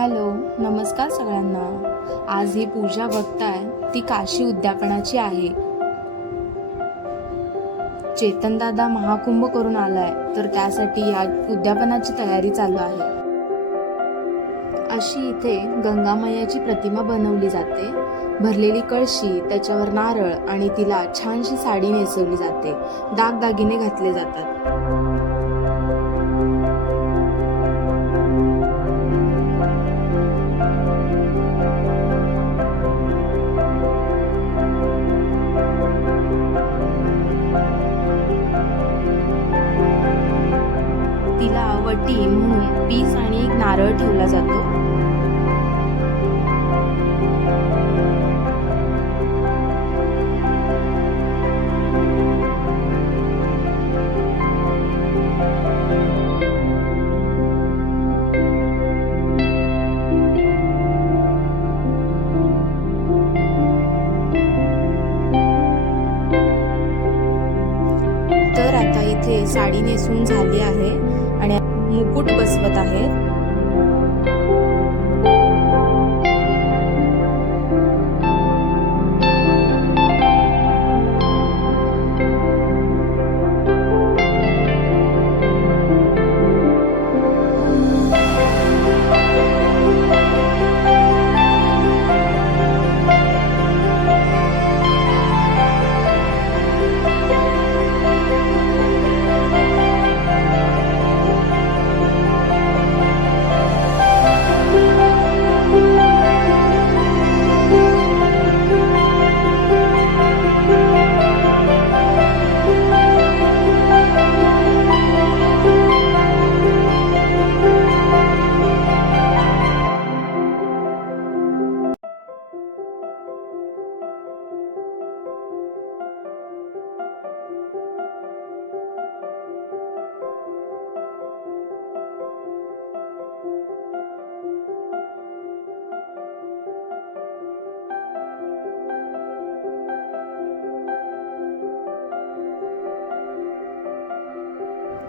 Hello, नमस्कार सगळ्यांना. आज ही पूजा बघताय ती काशी उद्यापनाची आहे. चेतन दादा महाकुंभ करून आलाय, तर त्यासाठी या उद्यापनाची तयारी चालू आहे. अशी इथे गंगामायाची प्रतिमा बनवली जाते. भरलेली कळशी, त्याच्यावर नारळ आणि तिला छानशी साडी नेसवली जाते. दागदागिने घातले जातात. तिला वटी म्हणून पीस आणि एक नारळ ठेवला जातो. तर आता इथे साडी नेसून झाली आहे आणि मुकुट बसवत आहेत.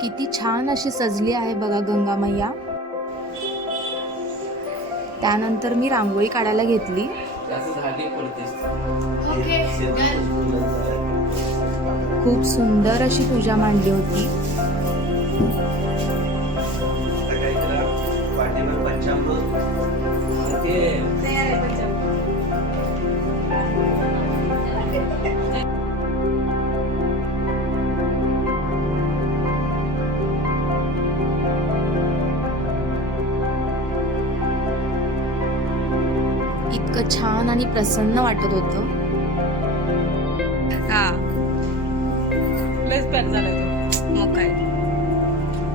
किती छान अशी सजली आहे बघा गंगा मैया. त्यानंतर मी रांगोळी काढायला घेतली. खूप सुंदर अशी पूजा मांडली होती. इतकं छान आणि प्रसन्न वाटत होतं. मग काय,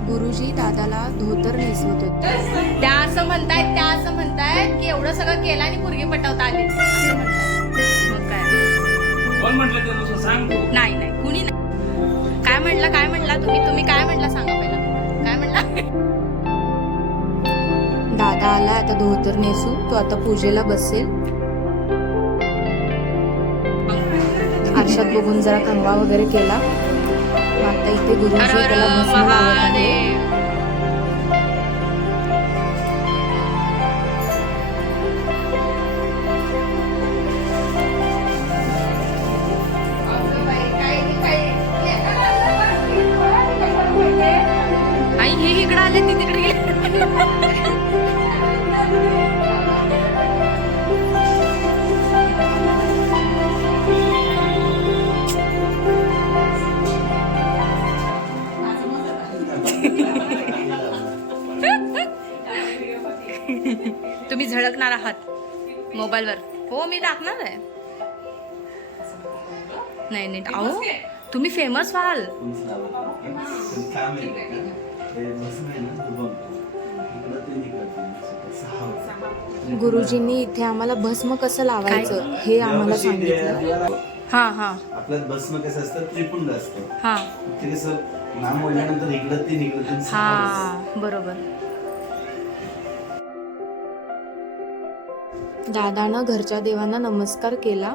गुरुजी दादाला धोतर नेसवत होते. त्या असं म्हणतायत की एवढं सगळं केलं आणि मुलगी पटवता आली असं म्हणतायत. मग काय, कोण म्हटलं ते नुसतं सांग तू. नाही कुणी नाही. काय म्हणला तुम्ही काय म्हणला सांगा पहिला. काय म्हणला? दादा आला आता धोतर नेसून. तो आता पूजेला बसेल. आरशात बघून जरा कंगवा वगैरे केला. आता इथे गुरुजी त्याला भस्म लावत आहे. आई हे इकडे आले ती तिकडे गेले. तुम्ही झळकणार आहात मोबाईलवर. हो मी टाकणार आहे. नाही अहो तुम्ही फेमस व्हाल. गुरुजींनी इथे आम्हाला भस्म कसं लावायचं हे आम्हाला सांगितलं. हा आपल्यात भस्म कसं असतं, त्रिपुंड असतं. हा ते कसं नाम बोलल्यानंतर इकडं तीन हा बरोबर. दादानं घरच्या देवांना नमस्कार केला.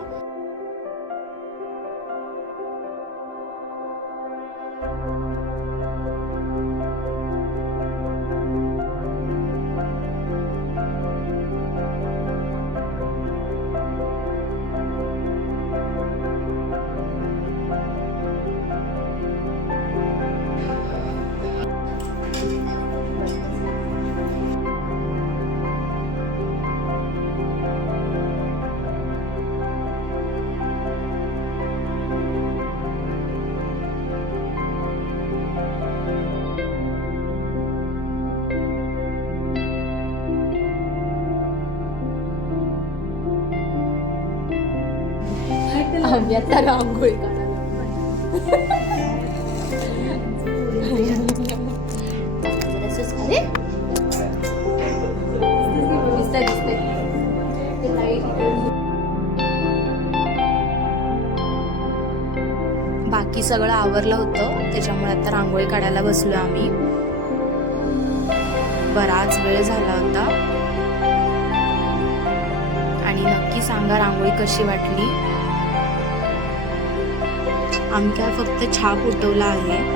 आम्ही आता रांगोळी काढायला अरे दिसतंय. ते light बाकी सगळं आवरलं होतं त्याच्यामुळे आता रांगोळी काढायला बसलो आम्ही. बराच वेळ झाला होता. आणि नक्की सांगा रांगोळी कशी वाटली. आम्ही काय फक्त छाप उठवला आहे.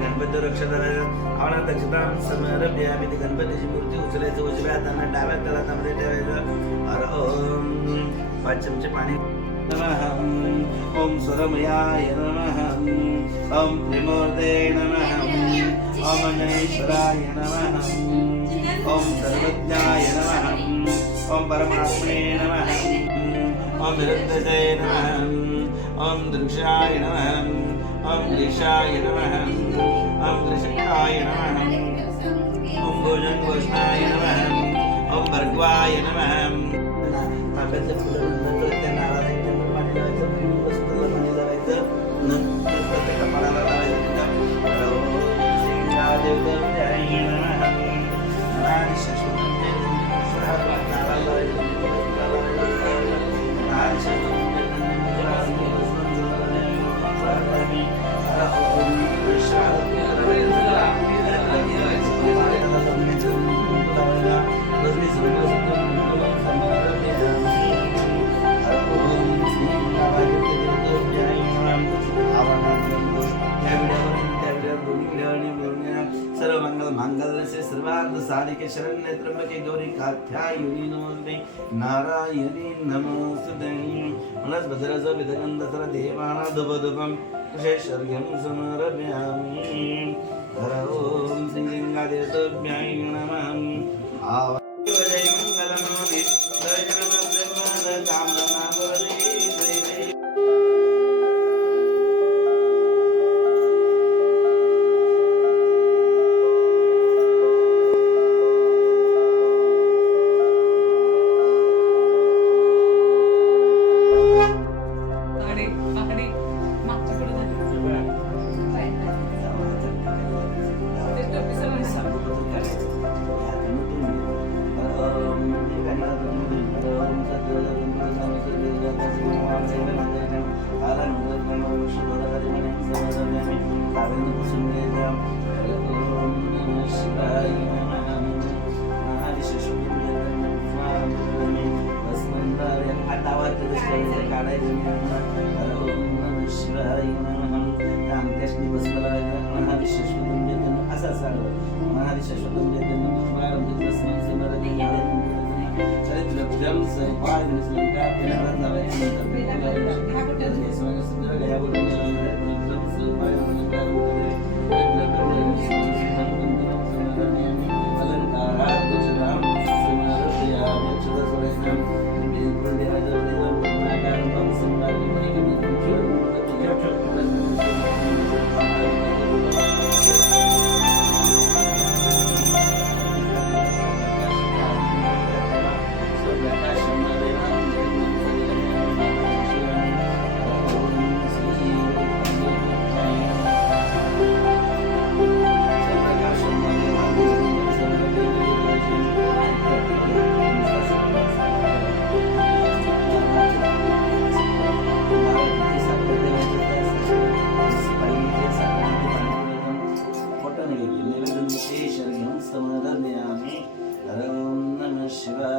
गणपती रक्षाला दक्षता समर्पयामि. ती गणपतीची मूर्ती उचलायचं उजव्या हाताने डाव्या तळामध्ये ठेवायचं. पाच चमचे पाणी. ओम स्वरमयाय नमः. ओम त्रिमूर्ते नमः. ओम अनेश्वराय नमः. ओम सर्वज्ञाय नमः. ओम परमात्मने नमः. ओम निरुद्धते नमः. ओम दृक्षाय नमः. ओम दिशाय नमः. ओम दृशकाय नमः. ओम भोजन भोजनाय नमः. ओम भर्गवाय नमः. तांब्याचं फुलं नंतर त्या नारळाला पाणी लावायचं. वस्त्राला पाणी लावायचं. नंतर त्या कपाळाला लावायचं. ओम श्रीदेवताय नमः. नारायण शाश्वतं नारळाला लावायचं. नारायण शाश्वतं मांगल्य सर्वार्थ साधिके शरण्ये त्र्यंबके गौरी कात्यायनी नमोस्तुते नारायणी नमोस्तुते. मनस भद्रज विदगंधसर देवाना दुबदुबम कुशेश्वर्यं समर्पयामि. ओम श्रीलिंगादेवताभ्याय नमः. जय मंगलमोदि जय जगन्नाथ कामना बरे जय जय.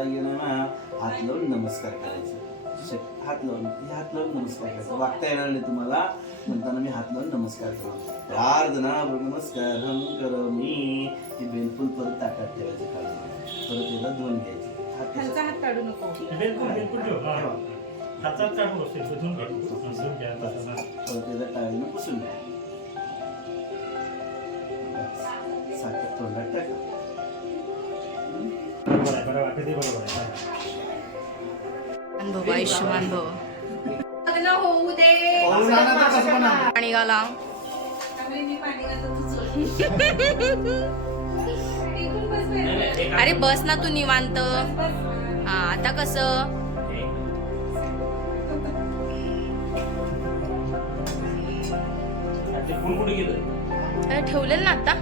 गणेशाय नमः. हात लावून नमस्कार करायचे. हात लावून नमस्कार करायचा. वागता येणार नाही तुम्हाला, म्हणताना मी हात लावून नमस्कार करतो. प्रार्थना नमस्कार करोमी. ही बेलफूल परत ताटात ठेवायचे काढून, परत याला धुवून घ्यायचे. खालचा हात काढू नको. बिलकुल ठेव. हातात काढून बसते धुवून घ्या. परत याला टाळीनं पुसून घ्या. साखर तोंडात टाका. बरोबर आहे, बरोबर आहे, बरोबर आहे. भव आयुष्यमान भव. लग्न होऊ दे. पाणी घाला. अरे बस ना तू निवांत. हा आता कसं फुल कुठे गेलं? ठेवलेलं ना आता.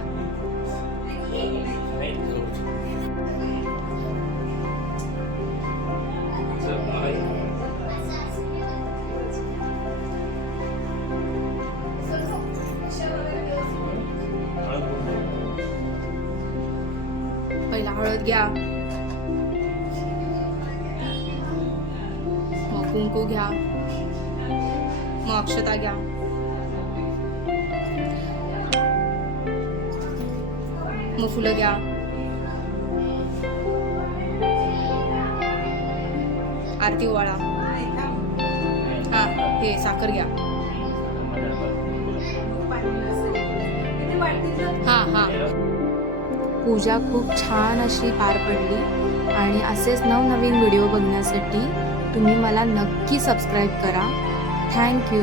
पहिला हळद घ्या, मग कुंकू घ्या, मग अक्षता घ्या, मग फुलं घ्या, आरती ओवाळा. हा हे साखर घ्या. हा हा. पूजा खूप छान अशी पार पडली आणि असेच नवनवीन व्हिडिओ बघण्यासाठी तुम्ही मला नक्की सबस्क्राईब करा. थँक्यू.